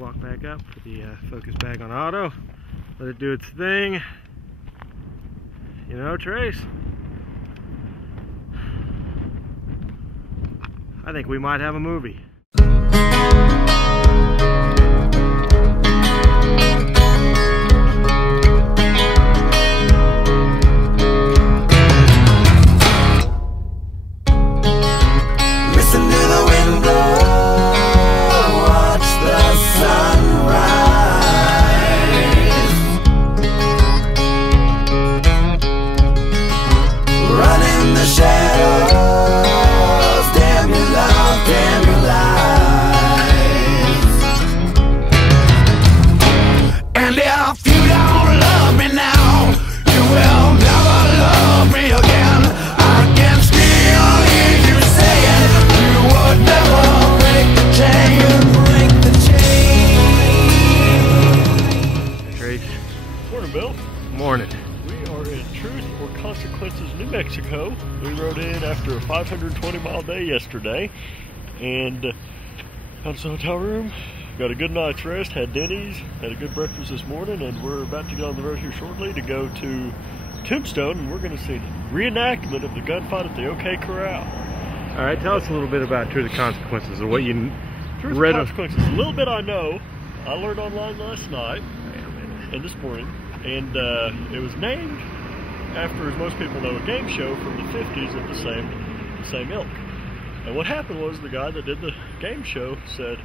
walk back up, put the focus back on auto, let it do its thing. You know, Trace, I think we might have a movie. New Mexico. We rode in after a 520-mile day yesterday, and found us a hotel room, got a good night's rest, had Denny's, had a good breakfast this morning, and we're about to get on the road here shortly to go to Tombstone, and we're going to see a reenactment of the gunfight at the OK Corral. All right, tell us a little bit about Truth or Consequences, or what you Truth read. Truth or Consequences, a little bit I know. I learned online last night and this morning, and it was named after, as most people know, a game show from the 50s of the same ilk. And what happened was the guy that did the game show said,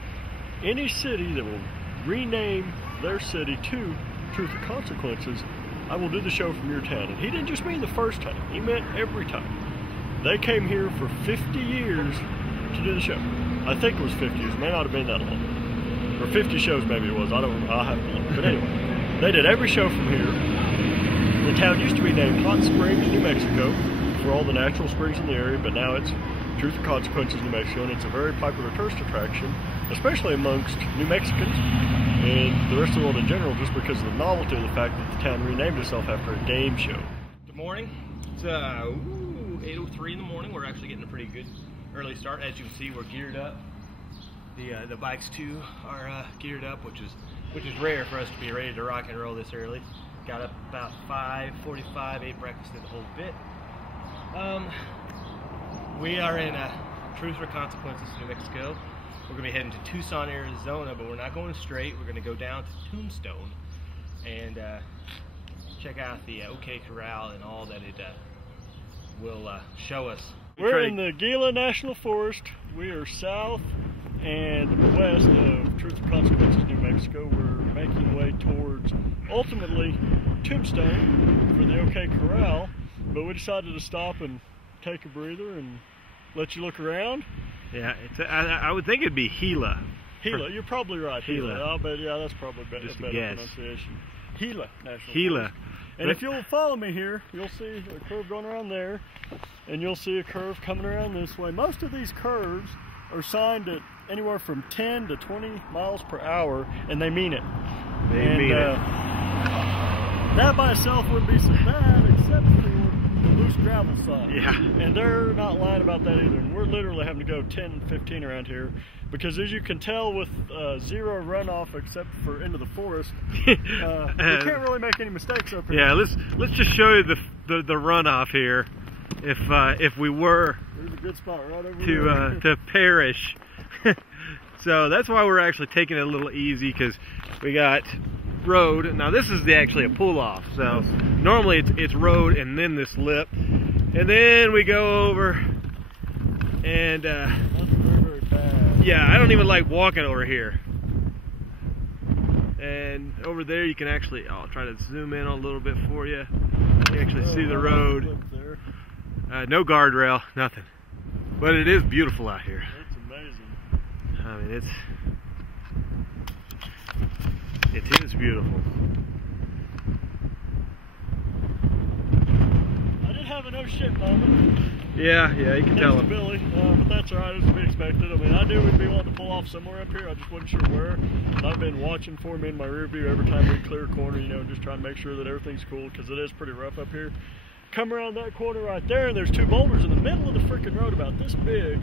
any city that will rename their city to Truth or Consequences, I will do the show from your town. And he didn't just mean the first time, he meant every time. They came here for 50 years to do the show. I think it was 50 years, it may not have been that long. Or 50 shows maybe it was, I don't know, I'll have to look. But anyway, they did every show from here. The town used to be named Hot Springs, New Mexico, for all the natural springs in the area, but now it's Truth or Consequences, New Mexico, and it's a very popular tourist attraction, especially amongst New Mexicans and the rest of the world in general, just because of the novelty of the fact that the town renamed itself after a game show. Good morning. It's 8:03 in the morning. We're actually getting a pretty good early start. As you can see, we're geared up. The bikes too are geared up, which is rare for us to be ready to rock and roll this early. Got up about 5:45, ate breakfast, did the whole bit. We are in Truth or Consequences, New Mexico. We're going to be heading to Tucson, Arizona, but we're not going straight. We're going to go down to Tombstone and check out the OK Corral and all that it will show us. We're in the Gila National Forest. We are south and west of Truth or Consequences, New Mexico. We're making way towards, ultimately, Tombstone for the OK Corral, but we decided to stop and take a breather and let you look around. Yeah, I would think it'd be Gila. Gila, you're probably right. Gila. I'll bet, yeah, that's probably better, Just a better guess. pronunciation. Gila National Gila. Forest. And if you'll follow me here, you'll see a curve going around there, and you'll see a curve coming around this way. Most of these curves are signed at anywhere from 10 to 20 miles per hour, and they mean it. They mean it. That by itself wouldn't be so bad, except for the loose gravel side. Yeah. And they're not lying about that either. And we're literally having to go 10, 15 around here, because as you can tell, with zero runoff except for into the forest, we can't really make any mistakes up here. Yeah, let's just show you the runoff here. If we were There's a good spot right over to perish. So that's why we're actually taking it a little easy, because we got road. Now this is actually a pull off, so normally it's road and then this lip, and then we go over, and That's very, very bad. yeah, I don't even like walking over here. And over there you can actually, I'll try to zoom in a little bit for you. You can actually see the road. No guardrail, nothing. But it is beautiful out here. It's amazing. I mean, it is beautiful. I did have an oh shit moment. Yeah, you can tell him. Billy, but that's alright, as to be expected. I mean, I knew we'd be wanting to pull off somewhere up here, I just wasn't sure where. And I've been watching for me in my rear view every time we clear a corner, you know, just trying to make sure that everything's cool, because it is pretty rough up here. Come around that corner right there, and there's two boulders in the middle of the freaking road about this big.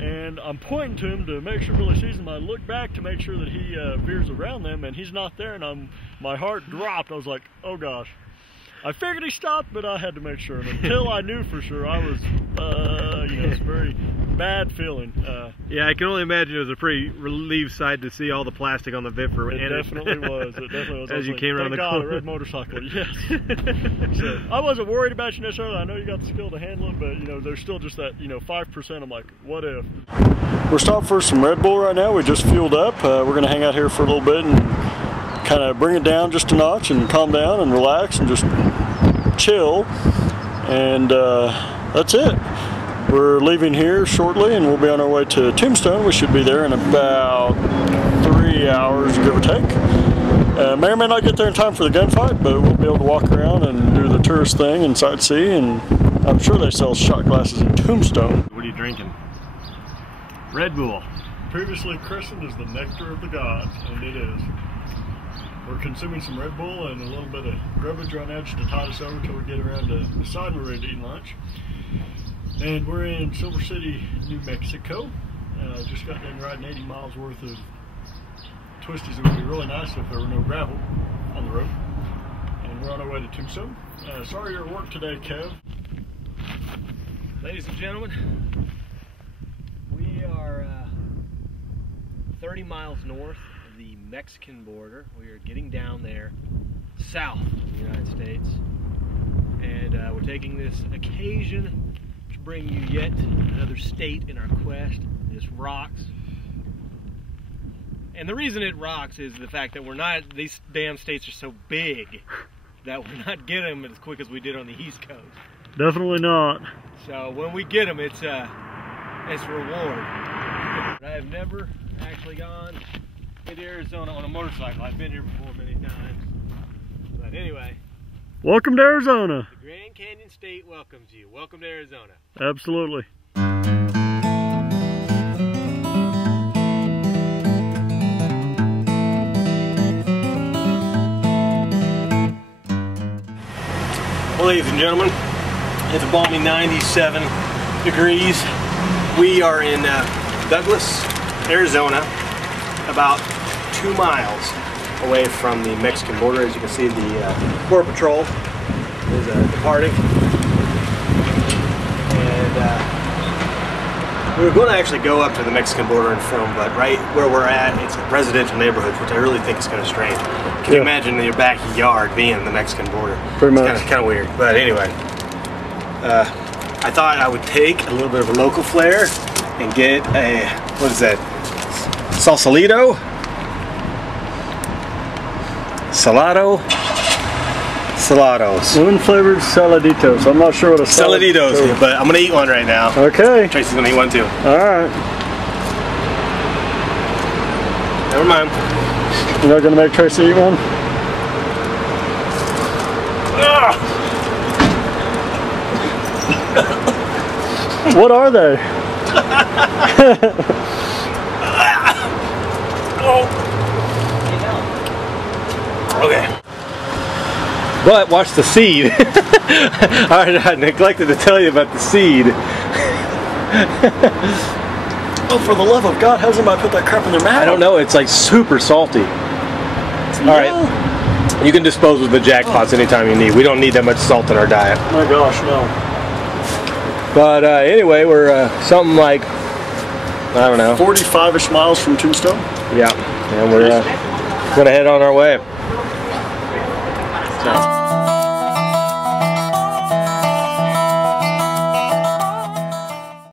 and I'm pointing to him to make sure Billy sees him. I look back to make sure that he veers around them, and he's not there, and my heart dropped. I was like, oh gosh. I figured he stopped, but I had to make sure. And until I knew for sure, I was, you know, it's a very bad feeling. Yeah, I can only imagine it was a pretty relieved sight to see all the plastic on the Vipper. It definitely was. It definitely was. As you came around the corner. Thank God, a red motorcycle, yes. So, I wasn't worried about you necessarily. I know you got the skill to handle it, but, you know, there's still just that, you know, 5%. I'm like, what if? We're stopped for some Red Bull right now. We just fueled up. We're going to hang out here for a little bit and kind of bring it down just a notch and calm down and relax and just chill, and that's it. We're leaving here shortly and we'll be on our way to Tombstone. We should be there in about 3 hours, give or take. May or may not get there in time for the gunfight, but we'll be able to walk around and do the tourist thing and sightsee, and I'm sure they sell shot glasses in Tombstone. What are you drinking? Red Bull. Previously christened as the nectar of the gods, and it is. We're consuming some Red Bull and a little bit of grubbage right now just to tide us over until we get around to the side we're ready to eat lunch. And we're in Silver City, New Mexico. Just got done riding 80 miles worth of twisties. It would be really nice if there were no gravel on the road. And we're on our way to Tombstone. Sorry you're at work today, Kev. Ladies and gentlemen, we are 30 miles north of the Mexican border. We are getting down there south of the United States, and we're taking this occasion to bring you yet another state in our quest. This rocks. And the reason it rocks is the fact that these damn states are so big that we're not getting them as quick as we did on the East Coast. Definitely not. So when we get them, it's reward. I have never actually gone into Arizona on a motorcycle. I've been here before many times. But anyway. Welcome to Arizona. The Grand Canyon State welcomes you. Welcome to Arizona. Absolutely. Well, ladies and gentlemen, it's a balmy 97 degrees. We are in Douglas, Arizona, about 2 miles away from the Mexican border. As you can see, the Border Patrol is departing. And we were going to actually go up to the Mexican border and film, but right where we're at, it's residential neighborhoods, which I really think is kind of strange. Can you imagine your backyard being the Mexican border? Pretty much. It's kind of weird. But anyway, I thought I would take a little bit of a local flair and get a, what is that? Salsalito? Salados. Lemon-flavored Saladitos. I'm not sure what a Saladitos is, but I'm going to eat one right now. Okay. Tracy's going to eat one too. Alright. Never mind. You're not going to make Tracy eat one? What are they? Okay. But watch the seed. I neglected to tell you about the seed. Oh, for the love of God, how does anybody put that crap in their mouth? I don't know, it's like super salty. Alright, you can dispose of the jackpots anytime you need. We don't need that much salt in our diet. My gosh, no. But anyway, we're something like, I don't know, 45-ish miles from Tombstone? Yeah, and we're going to head on our way. So.